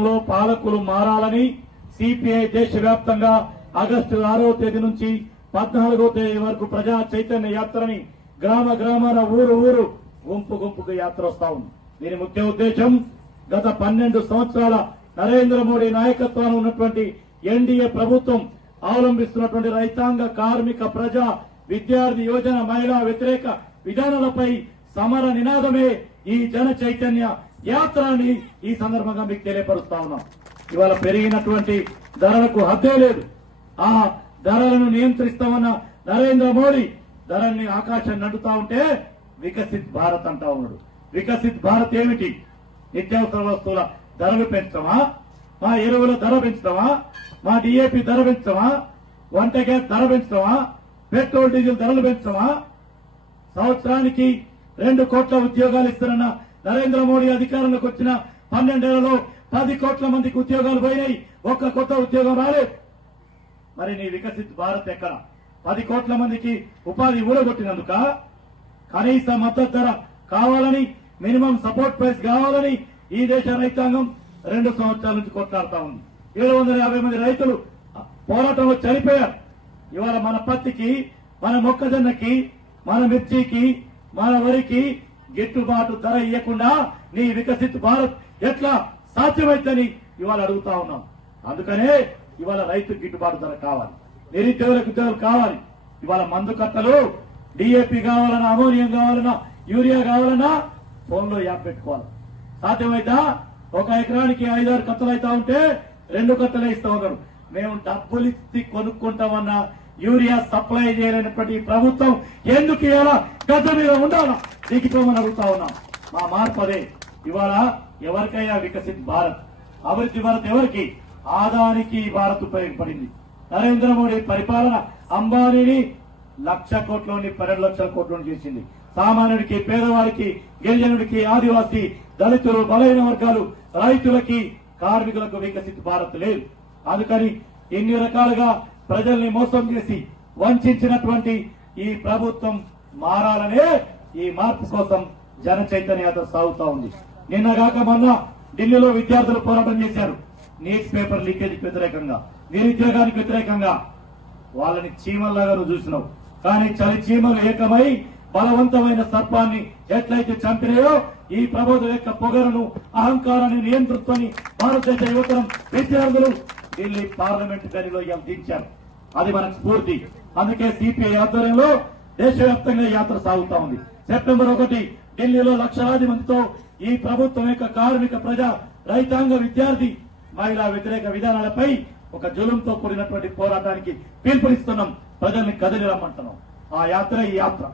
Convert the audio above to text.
రాష్ట్రంలో పాలకులు మారాలని సిపిఐ దేశవ్యాప్తంగా ఆగస్టు 6వ తేదీ నుంచి 14వ తేదీ వరకు ప్రజా చైతన్య యాత్రని గ్రామ గ్రామాన ఊరు ఊరు గుంపు గుంపుకు యాత్ర వస్తా ఉంది. దీని ముఖ్య ఉద్దేశం గత 12 సంవత్సరాల నరేంద్ర మోడీ నాయకత్వాన్ని ఉన్నటువంటి ఎన్డీఏ ప్రభుత్వం అవలంబిస్తున్నటువంటి రైతాంగ కార్మిక ప్రజా విద్యార్థి యువజన మహిళా వ్యతిరేక విధానాలపై సమర నినాదమే ఈ జన చైతన్య యాత్ర అని ఈ సందర్భంగా మీకు తెలియపరుస్తా ఉన్నాం. ఇవాళ పెరిగినటువంటి ధరలకు హద్దే లేదు. ఆ ధరలను నియంత్రిస్తామన్న నరేంద్ర మోడీ ధరల్ని ఆకాశాన్ని నడుతా ఉంటే వికసిత్ భారత్ అంటా ఉన్నాడు. వికసిత్ భారత్ ఏమిటి? నిత్యావసర వస్తువుల ధరలు పెంచడమా? మా ఎరువుల ధర పెంచడమా? మా డిఏపి ధర పెంచడమా? వంట గ్యాస్ ధర పెంచడమా? పెట్రోల్ డీజిల్ ధరలు పెంచడమా? సంవత్సరానికి 2 కోట్ల ఉద్యోగాలు ఇస్తారన్న నరేంద్ర మోడీ అధికారంలోకి వచ్చిన 12 ఏళ్లలో 10 కోట్ల మందికి ఉద్యోగాలు పోయినాయి. 1 కొత్త ఉద్యోగం రాలేదు. మరి నీ వికసిత్ భారత్ ఎక్కడ? 10 కోట్ల మందికి ఉపాధి ఊడగొట్టినందుక కనీస మద్దతు ధర కావాలని, మినిమం సపోర్ట్ ప్రైస్ కావాలని ఈ దేశ రైతాంగం 2 సంవత్సరాల నుంచి కొట్లాడుతా ఉంది. 750 మంది రైతులు పోరాటంలో చనిపోయారు. ఇవాళ మన పత్తికి, మన మొక్కజొన్నకి, మన మిర్చికి, మన వరికి గిట్టుబాటు ధర ఇవ్వకుండా నీ వికసిత్ భారత్ ఎట్లా సాధ్యమైందని ఇవాళ అడుగుతా ఉన్నాం. అందుకనే ఇవాళ రైతు గిట్టుబాటు ధర కావాలి, నిరుద్యోగులకు ఉద్యోగాలు కావాలి. ఇవాళ మందు కట్టలు డిఏపి కావాలన్నా, అమోనియం కావాలన్నా, యూరియా కావాలన్నా ఫోన్లో యాప్ పెట్టుకోవాలి. సాధ్యమైతే 1 ఎకరానికి 5-6 కట్టలు అవుతా ఉంటే 2 కట్టలే ఇస్తా ఉన్నారు. మేము డబ్బులు ఇచ్చి కొనుక్కుంటామన్నా యూరియా సప్లై చేయలేనటువంటి ప్రభుత్వం ఎందుకు ఇలా గద్ద మీద ఉండాలా దిగిపోమని అడుగుతా ఉన్నాం. మా మార్పు అదే. ఇవాళ ఎవరికైనా వికసిత్ భారత్, అభివృద్ధి భారత్ ఎవరికి? ఆదానికి భారత్ ఉపయోగపడింది. నరేంద్ర మోడీ పరిపాలన అంబానీని 1,00,000 కోట్లని 12 లక్షల కోట్లను చేసింది. సామాన్యుడికి, పేదవాడికి, గిరిజనుడికి, ఆదివాసీ, దళితులు, బలహీన వర్గాలు, రైతులకి, కార్మికులకు వికసిత్ భారత్ లేదు. అందుకని ఇన్ని రకాలుగా ప్రజల్ని మోసం చేసి వంచినటువంటి ఈ ప్రభుత్వం మారాలనే ఈ మార్పు కోసం జన చైతన్య యాత్ర సాగుతా ఉంది. నిన్నగాక మొన్న ఢిల్లీలో విద్యార్థులు పోరాటం చేశారు. నీట్ పేపర్ లీకేజీకి వ్యతిరేకంగా, నిరుద్యోగానికి వ్యతిరేకంగా. వాళ్ళని చీమల్లాగా నువ్వు చూసినావు. కానీ చలి చీమలు ఏకమై బలవంతమైన సర్పాన్ని ఎట్లయితే చంపినాయో ఈ ప్రభుత్వం యొక్క పొగరును, అహంకారాన్ని, నియంతృత్వాన్ని భారతదేశ యువతరం విద్యార్థులు ఢిల్లీ పార్లమెంట్ గదిలో దించారు. అది మనకు స్ఫూర్తి. అందుకే సిపిఐ ఆధ్వర్యంలో దేశవ్యాప్తంగా యాత్ర సాగుతా ఉంది. సెప్టెంబర్ 1 ఢిల్లీలో లక్షలాది మందితో ఈ ప్రభుత్వం యొక్క కార్మిక, ప్రజా, రైతాంగ, విద్యార్థి, మహిళా వ్యతిరేక విధానాలపై ఒక జులుంతో కూడినటువంటి పోరాటానికి పిలుపునిస్తున్నాం. ప్రజల్ని కదిలి రమ్మంటున్నాం. ఆ యాత్ర ఈ యాత్ర.